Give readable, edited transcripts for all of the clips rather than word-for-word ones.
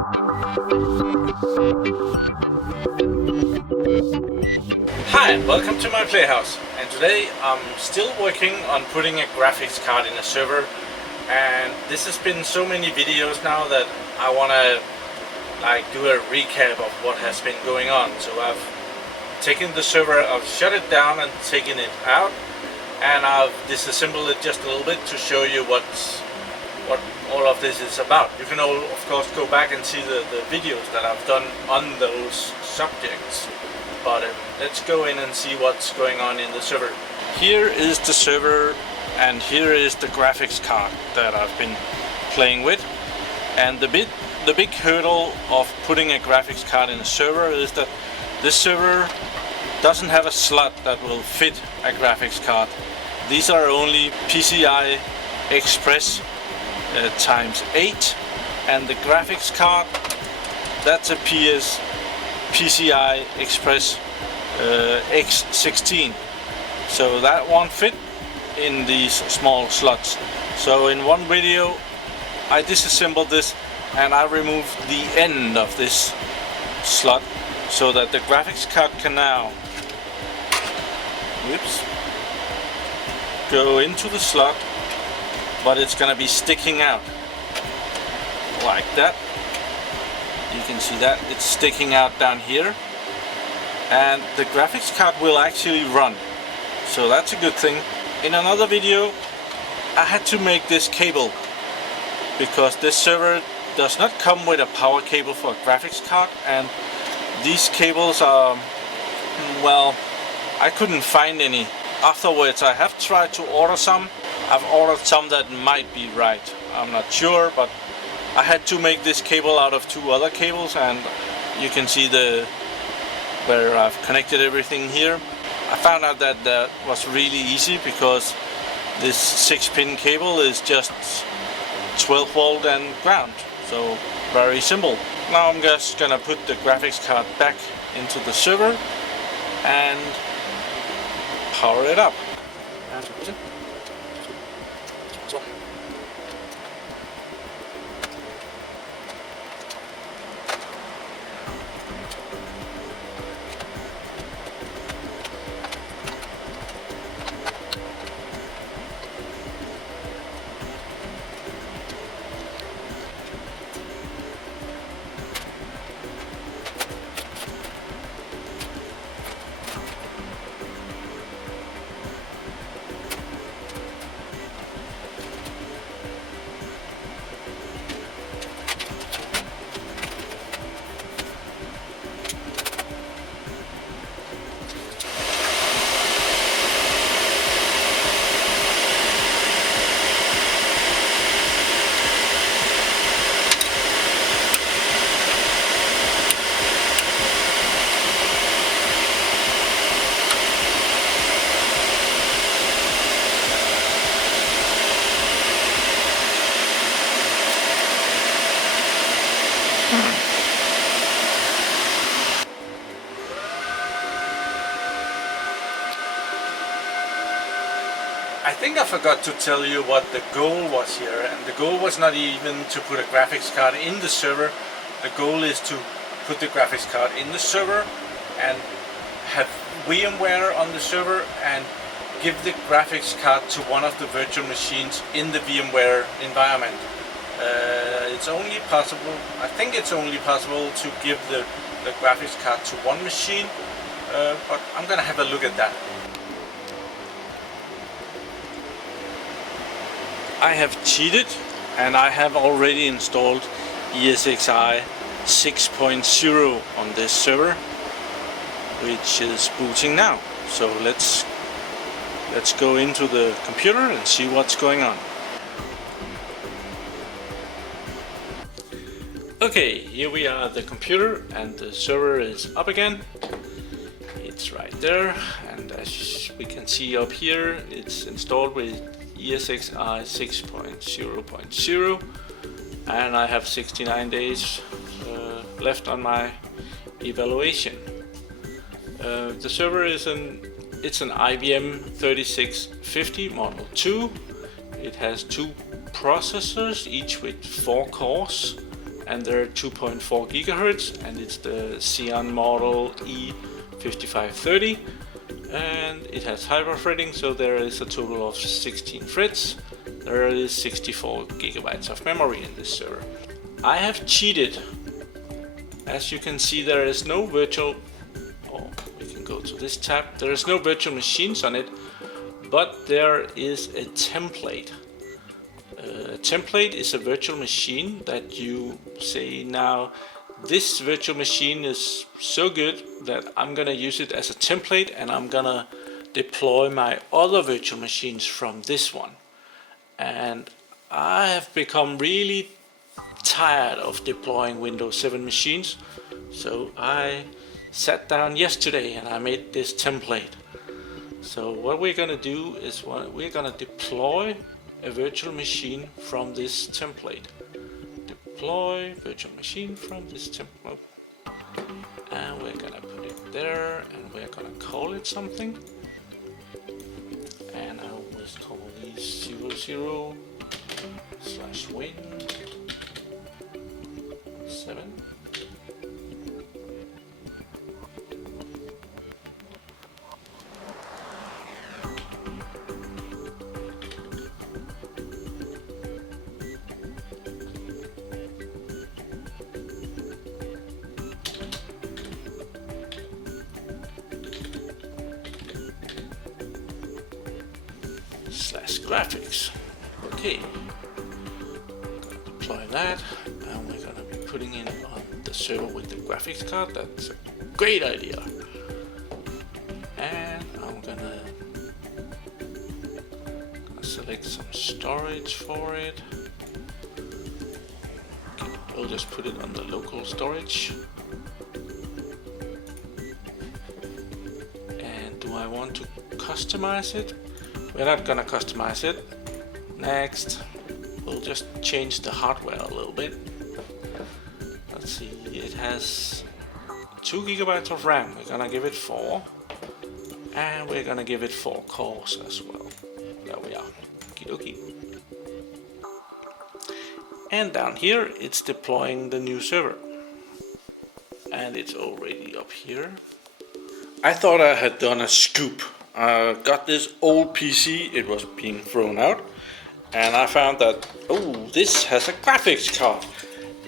Hi, welcome to my PlayHouse, and today I'm still working on putting a graphics card in a server, and this has been so many videos now that I want to do a recap of what has been going on. So I've taken the server, I've shut it down and taken it out, and I've disassembled it just a little bit to show you what all of this is about. You can all, of course, go back and see the videos that I've done on those subjects. But let's go in and see what's going on in the server. Here is the server, and here is the graphics card that I've been playing with. And the big hurdle of putting a graphics card in a server is that this server doesn't have a slot that will fit a graphics card. These are only PCI Express times 8, and the graphics card, that's a PCI Express X16, so that won't fit in these small slots. So in one video I disassembled this and I removed the end of this slot so that the graphics card can now go into the slot, but it's gonna be sticking out like that. You can see that it's sticking out down here, and the graphics card will actually run, so that's a good thing. In another video I had to make this cable because this server does not come with a power cable for a graphics card, and these cables are, well, I couldn't find any. Afterwards I have tried to order some. I've ordered some that might be right, I'm not sure, but I had to make this cable out of two other cables, and you can see where I've connected everything here. I found out that that was really easy because this 6-pin cable is just 12 volt and ground, so very simple. Now I'm just gonna put the graphics card back into the server and power it up. I think I forgot to tell you what the goal was here, and the goal was not even to put a graphics card in the server. The goal is to put the graphics card in the server and have VMware on the server and give the graphics card to one of the virtual machines in the VMware environment. It's only possible, I think it's only possible to give the graphics card to one machine, but I'm gonna have a look at that. I have cheated and I have already installed ESXi 6.0 on this server, which is booting now. So let's go into the computer and see what's going on. Okay, here we are at the computer and the server is up again. It's right there, and as we can see up here, it's installed with ESXi 6.0.0, and I have 69 days left on my evaluation. The server is an IBM 3650 Model 2. It has two processors, each with 4 cores, and they're 2.4 gigahertz, and it's the Xeon model E5530, and it has hyper-threading, so there is a total of 16 threads. There is 64 gigabytes of memory in this server. I have cheated. As you can see, there is no virtual, we can go to this tab, there is no virtual machines on it, but there is a template. A template is a virtual machine that you say, now this virtual machine is so good that I'm gonna use it as a template, and I'm gonna deploy my other virtual machines from this one. And I have become really tired of deploying Windows 7 machines, so I sat down yesterday and I made this template. So what we're gonna do is we're gonna deploy a virtual machine from this template. Deploy virtual machine from this template, and we're gonna put it there, and we're gonna call it something, and I always call these 00/win7. /graphics. Okay, deploy that, and we're gonna be putting it on the server with the graphics card. That's a great idea. And I'm gonna select some storage for it. Okay, we'll just put it on the local storage. And do I want to customize it? We're not gonna customize it. Next, we'll just change the hardware a little bit. Let's see, it has 2 gigabytes of RAM. We're gonna give it 4, and we're gonna give it 4 cores as well. There we are. Okie dokie. And down here, it's deploying the new server, and it's already up here. I thought I had done a scoop. I got this old PC, it was being thrown out, and I found that, oh, this has a graphics card,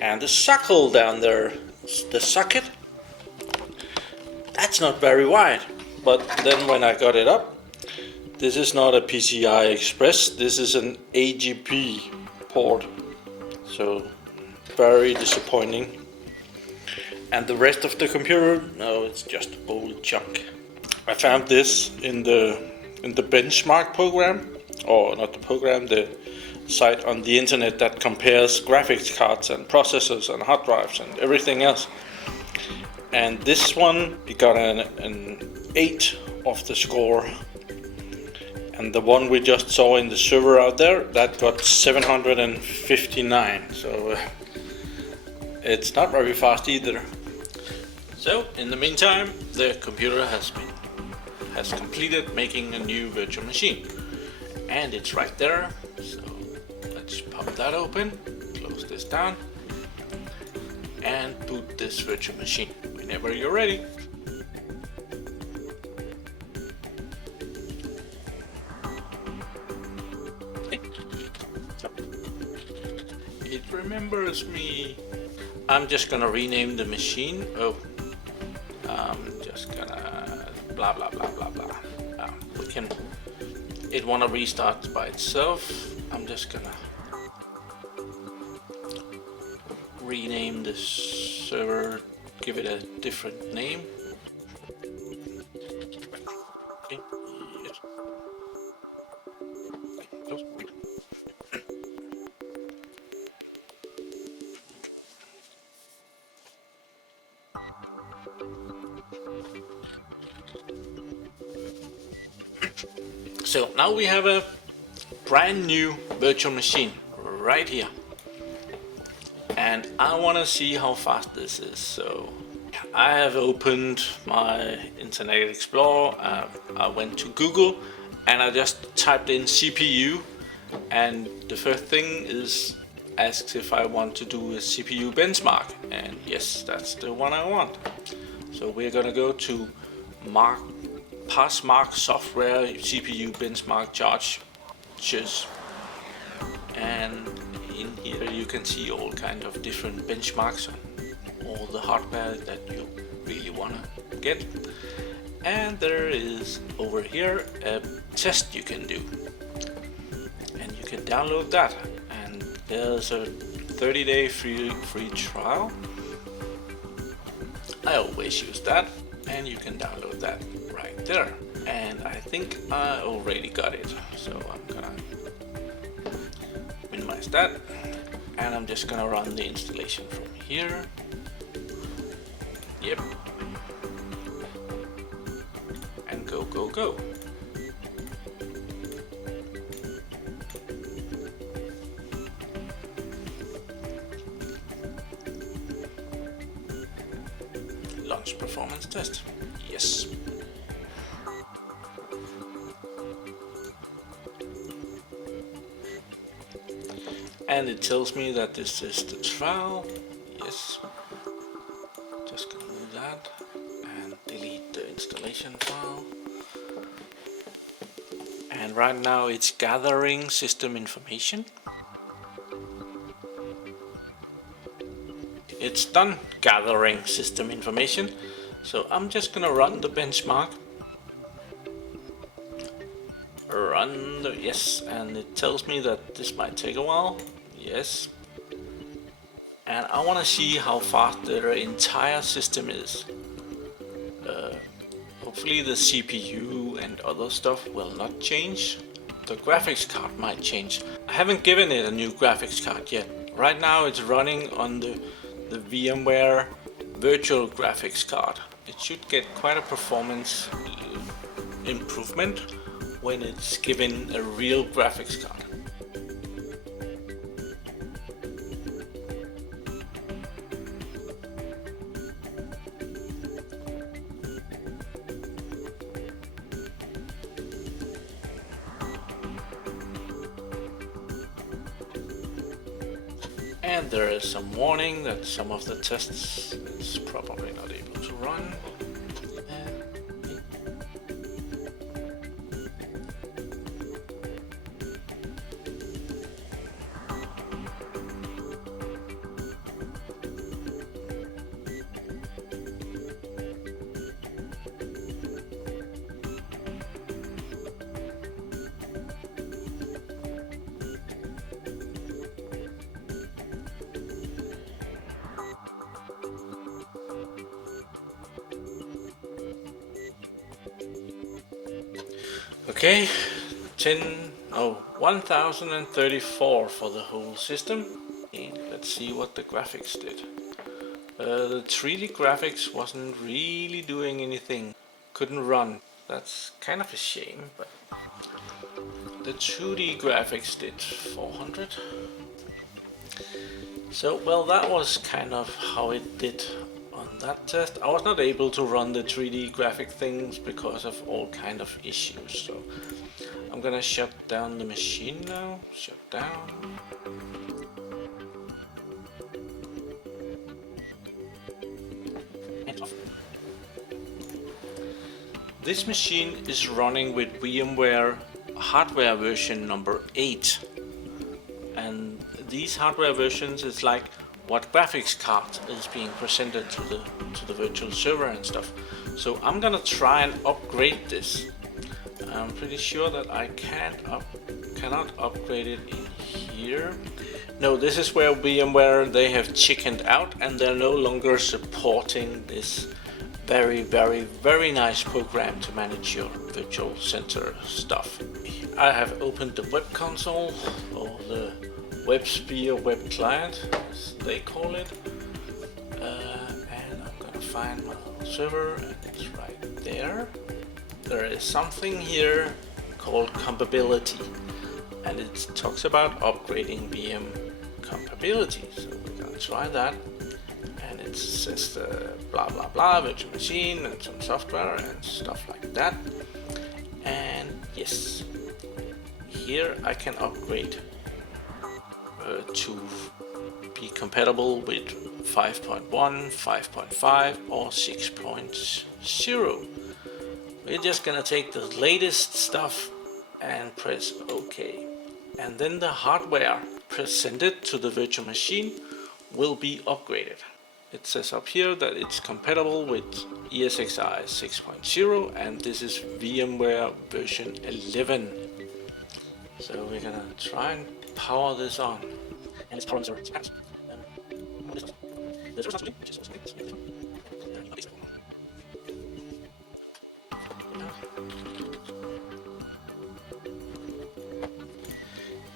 and the socket down there, the socket, that's not very wide. But then when I got it up, this is not a PCI Express, this is an AGP port, so very disappointing. And the rest of the computer, no, it's just old junk. I found this in the benchmark program, or not the program, the site on the internet that compares graphics cards and processors and hard drives and everything else. And this one, it got an 8 of the score, and the one we just saw in the server out there, that got 759. So it's not very fast either. So in the meantime, the computer has completed making a new virtual machine, and it's right there. So let's pop that open, close this down, and boot this virtual machine whenever you're ready. It remembers me. I'm just gonna rename the machine. Oh, I'm just gonna blah blah blah blah blah. It wanna restart by itself. I'm just gonna rename this server, give it a different name. Okay. Yes. So now we have a brand new virtual machine right here, and I want to see how fast this is. So I have opened my Internet Explorer, I went to Google, and I just typed in CPU, and the first thing is asks if I want to do a CPU benchmark, and yes, that's the one I want. So we're gonna go to Passthrough software CPU benchmark charges, and in here you can see all kind of different benchmarks on all the hardware that you really want to get. And there is over here a test you can do, and you can download that, and there's a 30-day free trial. I always use that, and you can download that right there, and I think I already got it, so I'm gonna minimize that, and I'm just gonna run the installation from here. Yep. And go. Launch performance test. Yes. And it tells me that this is the trial. Yes. Just gonna move that and delete the installation file. And right now it's gathering system information. It's done gathering system information. So I'm just gonna run the benchmark. Yes, and it tells me that this might take a while. Yes. And I want to see how fast the entire system is. Hopefully the CPU and other stuff will not change. The graphics card might change. I haven't given it a new graphics card yet. Right now it's running on the VMware virtual graphics card. It should get quite a performance improvement when it's given a real graphics card. And there is some warning that some of the tests it's probably not able to run. Okay, 1034 for the whole system. And let's see what the graphics did. The 3D graphics wasn't really doing anything. Couldn't run. That's kind of a shame, but the 2D graphics did 400. So, well, that was kind of how it did on that test. I was not able to run the 3D graphic things because of all kind of issues. So I'm gonna shut down the machine now. Shut down. And off. This machine is running with VMware hardware version number 8. And these hardware versions is like what graphics card is being presented to the virtual server and stuff. So I'm gonna try and upgrade this. I'm pretty sure that I cannot upgrade it in here. No, this is where VMware they have chickened out and they're no longer supporting this very nice program to manage your virtual center stuff. I have opened the web console or the WebSphere web client, as they call it, and I'm gonna find my server, and it's right there. There is something here called compatibility, and it talks about upgrading VM compatibility. So we're gonna try that, and it says blah blah blah virtual machine and some software and stuff like that. And yes, here I can upgrade to be compatible with 5.1, 5.5 or 6.0. We're just gonna take the latest stuff and press OK. And then the hardware presented to the virtual machine will be upgraded. It says up here that it's compatible with ESXi 6.0 and this is VMware version 11. So we're gonna try and power this on. And it's power on 0. There's responsibility, which is also great.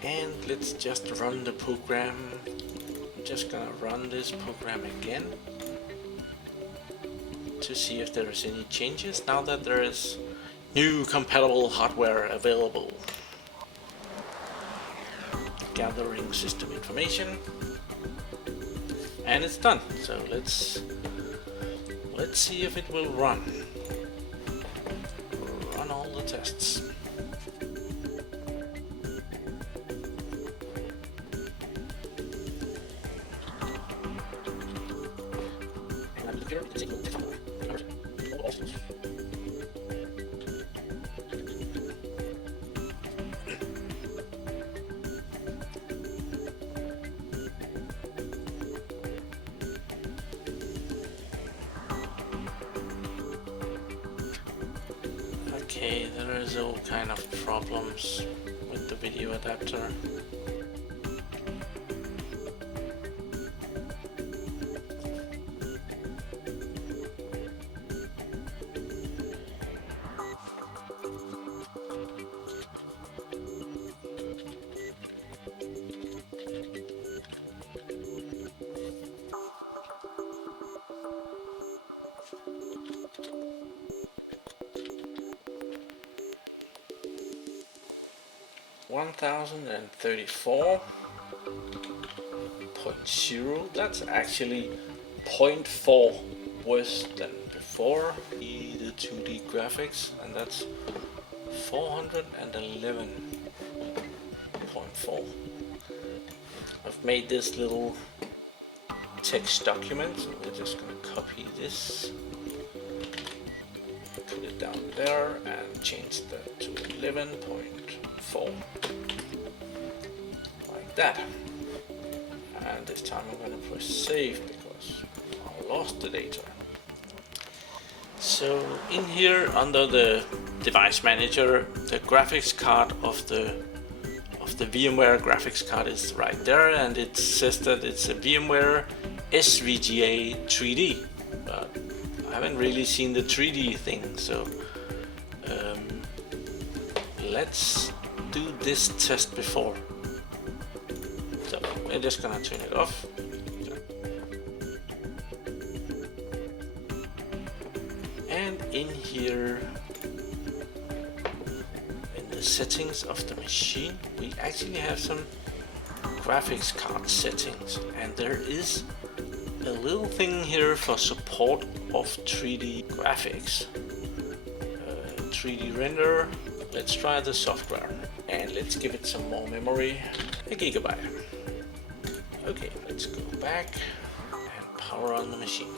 And let's just run the program. I'm just gonna run this program again to see if there is any changes now that there is new compatible hardware available. Gathering system information, and it's done. So let's see if it will run all the tests. Okay, there is all kind of problems with the video adapter. .0, that's actually 0.4 worse than before. The 2D graphics, and that's 411.4. I've made this little text document, so we're just going to copy this, put it down there and change that to 11.4 like that. And this time I'm going to press save because I lost the data. So in here under the device manager, the graphics card of the VMware graphics card is right there, and it says that it's a VMware SVGA 3D, but I haven't really seen the 3D thing, so let's do this test before. So we're just gonna turn it off. And in here, in the settings of the machine, we actually have some graphics card settings, and there is a little thing here for support of 3D graphics. 3D render. Let's try the software and let's give it some more memory, a gigabyte. Okay, let's go back and power on the machine.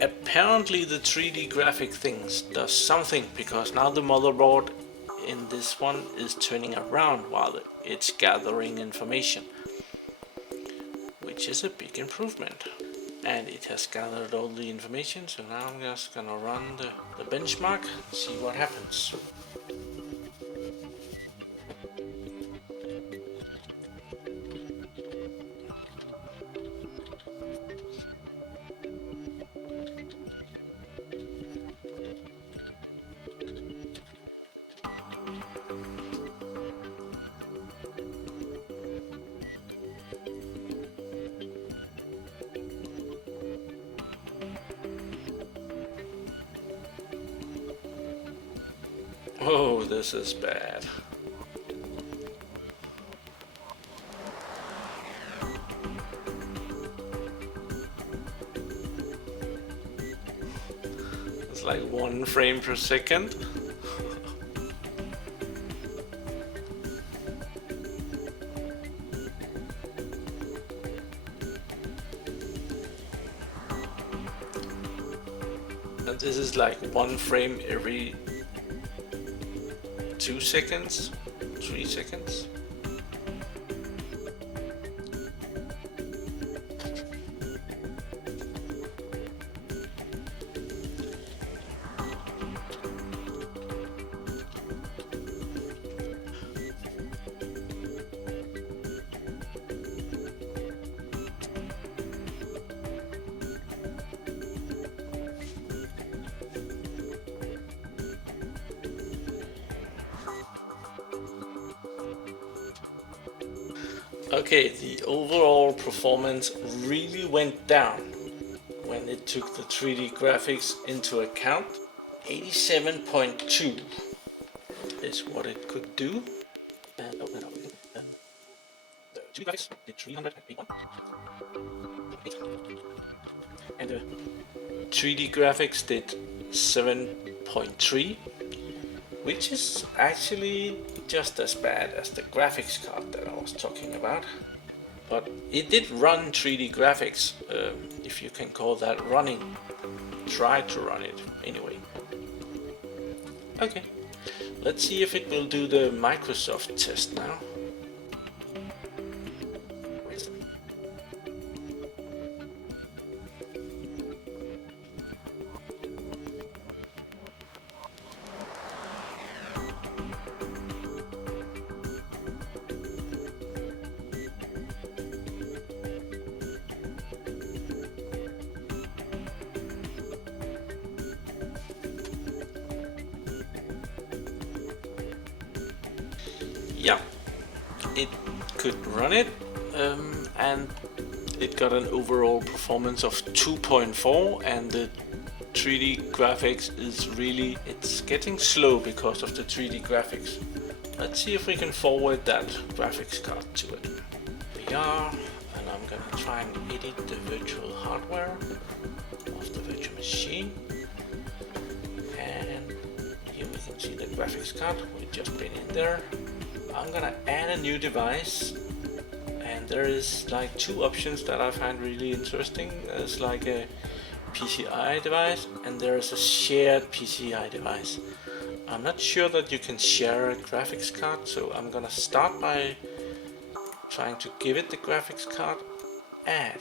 Apparently the 3D graphic things does something, because now the motherboard in this one is turning around while it's gathering information, which is a big improvement. And it has gathered all the information, so now I'm just gonna run the benchmark and see what happens. Oh, this is bad. It's like 1 frame per second. and this is like one frame every 2 seconds, 3 seconds. Okay, the overall performance really went down when it took the 3D graphics into account. 87.2 is what it could do. And open up again. The 3D graphics did 381. And the 3D graphics did 7.3, which is actually just as bad as the graphics card that I was talking about. But it did run 3D graphics, if you can call that running. Tried to run it anyway. Okay, let's see if it will do the Microsoft test now. Yeah, it could run it, and it got an overall performance of 2.4, and the 3D graphics is really, it's getting slow because of the 3D graphics. Let's see if we can forward that graphics card to it. We are, and I'm gonna try and edit the virtual hardware of the virtual machine. And here we can see the graphics card, we've just been in there. I'm gonna add a new device, and there is like two options that I find really interesting. There's like a PCI device and there's a shared PCI device. I'm not sure that you can share a graphics card, so I'm gonna start by trying to give it the graphics card, add,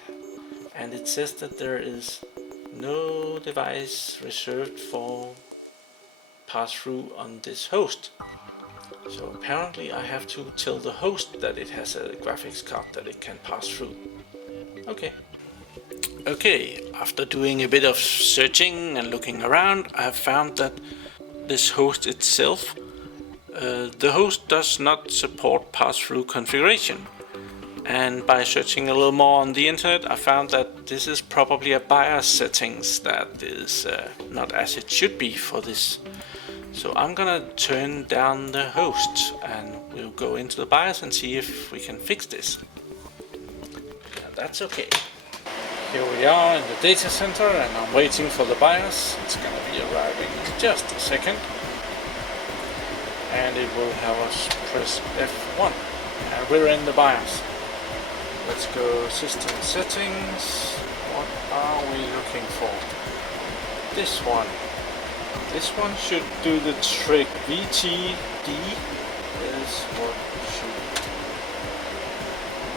and it says that there is no device reserved for pass-through on this host. So apparently I have to tell the host that it has a graphics card that it can pass through. Okay, after doing a bit of searching and looking around, I have found that this host itself, the host does not support pass-through configuration. And by searching a little more on the internet, I found that this is probably a BIOS settings that is not as it should be for this. So I'm gonna turn down the host and we'll go into the BIOS and see if we can fix this. Yeah, that's okay. Here we are in the data center and I'm waiting for the BIOS. It's gonna be arriving in just a second. And it will have us press F1. And we're in the BIOS. Let's go system settings. What are we looking for? This one. This one should do the trick. VTD is what should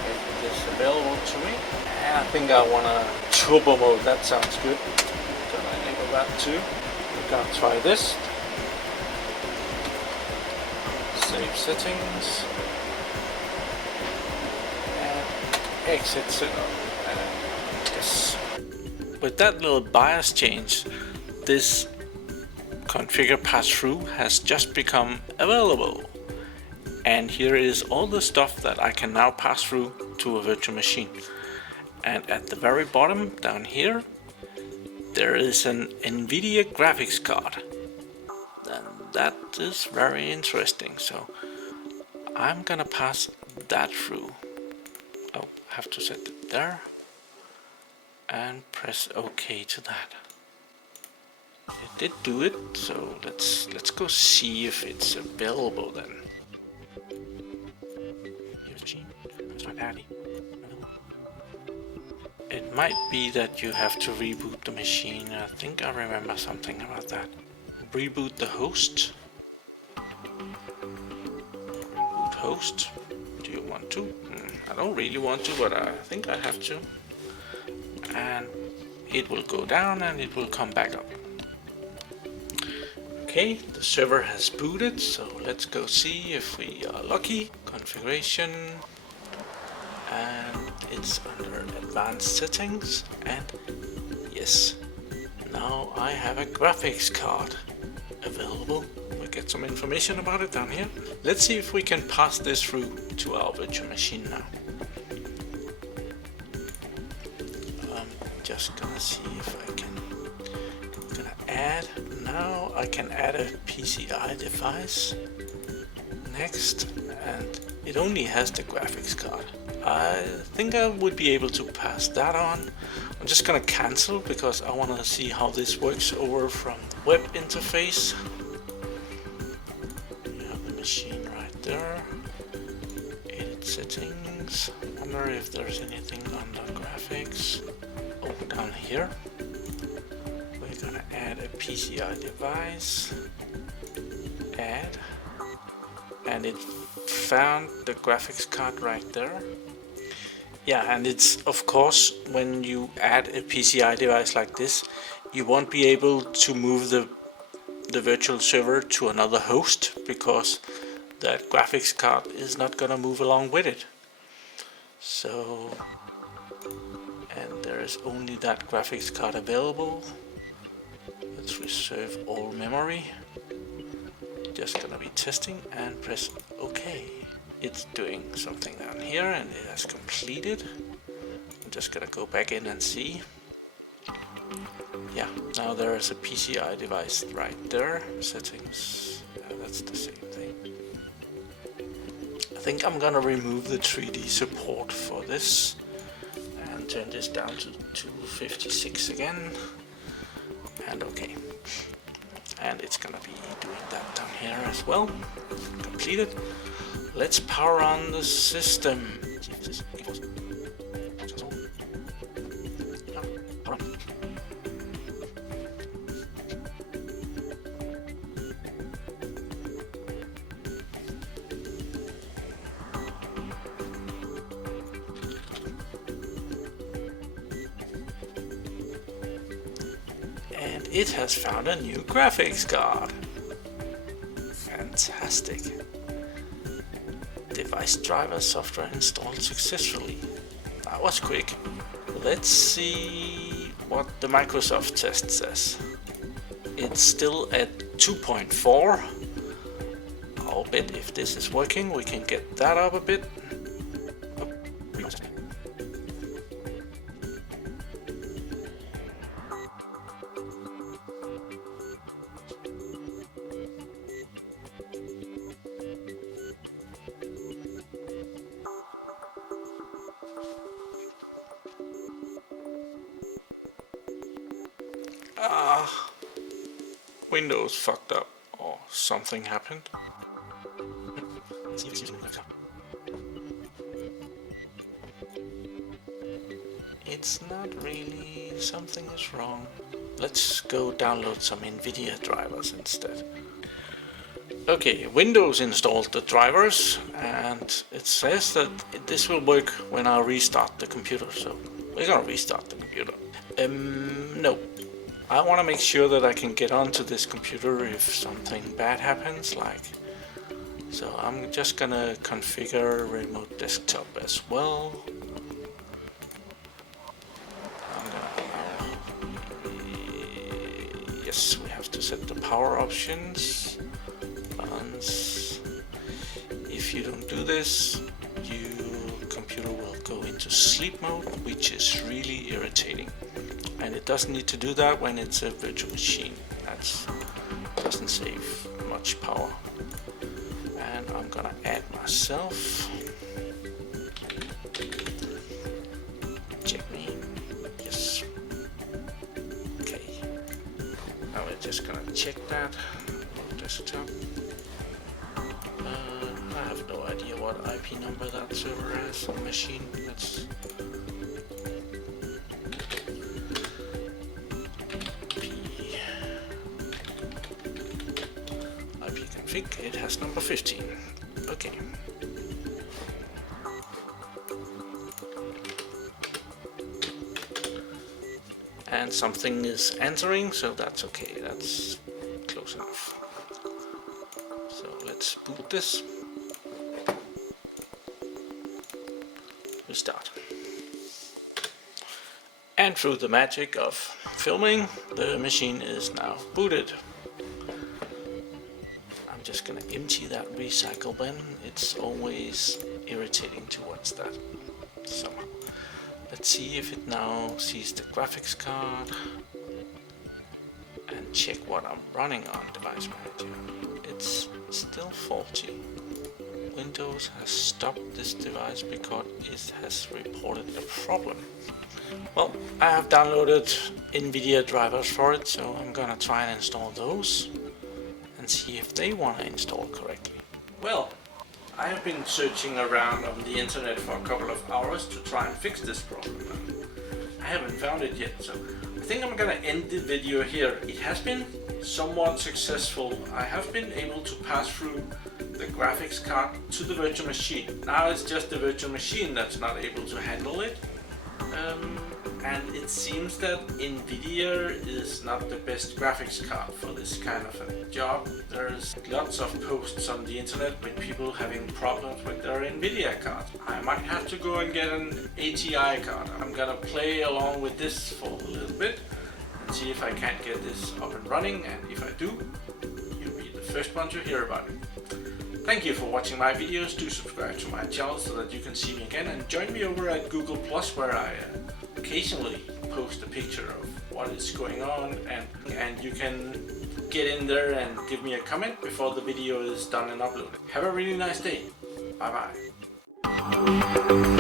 make this available to me. And I think I want a turbo mode. That sounds good. Gonna enable that too. We're gonna try this. Save settings. And exit setup. And yes. With that little BIOS change, this configure pass-through has just become available, and here is all the stuff that I can now pass through to a virtual machine. And at the very bottom down here there is an Nvidia graphics card, and that is very interesting, so I'm gonna pass that through. Oh, I have to set it there and press OK to that. It did do it, so let's go see if it's available then. Here's the machine. Let's try Patty. It might be that you have to reboot the machine. I think I remember something about that. Reboot the host. Reboot host. Do you want to? I don't really want to, but I think I have to. And it will go down and it will come back up. Okay, the server has booted, so let's go see if we are lucky. Configuration, and it's under advanced settings, and yes, now I have a graphics card available. We'll get some information about it down here. Let's see if we can pass this through to our virtual machine now. Just gonna see if I can add. Now I can add a PCI device. Next, and it only has the graphics card. I think I would be able to pass that on. I'm just gonna cancel because I want to see how this works over from the web interface. You have the machine right there. Edit settings. Wonder if there's anything under graphics. Oh, down here. We're gonna add a PCI device. Add. And it found the graphics card right there. Yeah, and it's of course when you add a PCI device like this, you won't be able to move the virtual server to another host because that graphics card is not gonna move along with it. So, and there is only that graphics card available. Let's reserve all memory. Just gonna be testing and press OK. It's doing something down here and it has completed. I'm just gonna go back in and see. Yeah, now there is a PCI device right there. Settings, yeah, that's the same thing. I think I'm gonna remove the 3D support for this and turn this down to 256 again. And OK. And it's gonna be doing that down here as well. Completed. Let's power on the system. And it has found a new graphics card. Fantastic. Device driver software installed successfully. That was quick. Let's see what the Microsoft test says. It's still at 2.4. I'll bet if this is working, we can get that up a bit. Windows fucked up or something happened. It's not really, something is wrong. Let's go download some Nvidia drivers instead. Okay, Windows installed the drivers and it says that this will work when I restart the computer, so we're gonna restart the computer. No. I want to make sure that I can get onto this computer if something bad happens, so I'm just gonna configure remote desktop as well. Yes, we have to set the power options. Balance. If you don't do this, your computer will go into sleep mode, which is really irritating. And it doesn't need to do that when it's a virtual machine. That doesn't save much power. And I'm gonna add myself. Check me. Yes. Okay. Now we're just gonna check that. Desktop. I have no idea what IP number that server has on the machine. think it has number 15. Okay. And something is answering, so that's okay, that's close enough. So let's boot this. We'll start. And through the magic of filming, the machine is now booted. I'm just gonna empty that recycle bin. It's always irritating to watch that somehow. Let's see if it now sees the graphics card and check what I'm running on Device Manager. It's still faulty. Windows has stopped this device because it has reported a problem. Well, I have downloaded Nvidia Drivers for it, so I'm gonna try and install those and see if they want to install correctly. Well, I have been searching around on the internet for a couple of hours to try and fix this problem. I haven't found it yet, so I think I'm gonna end the video here. It has been somewhat successful. I have been able to pass through the graphics card to the virtual machine. Now it's just the virtual machine that's not able to handle it. And it seems that Nvidia is not the best graphics card for this kind of a job. There's lots of posts on the internet with people having problems with their Nvidia card. I might have to go and get an ATI card. I'm gonna play along with this for a little bit and see if I can't get this up and running, and if I do, you'll be the first one to hear about it. Thank you for watching my videos. Do subscribe to my channel so that you can see me again, and join me over at Google+, where I occasionally post a picture of what is going on, and you can get in there and give me a comment before the video is done and uploaded. Have a really nice day. Bye bye.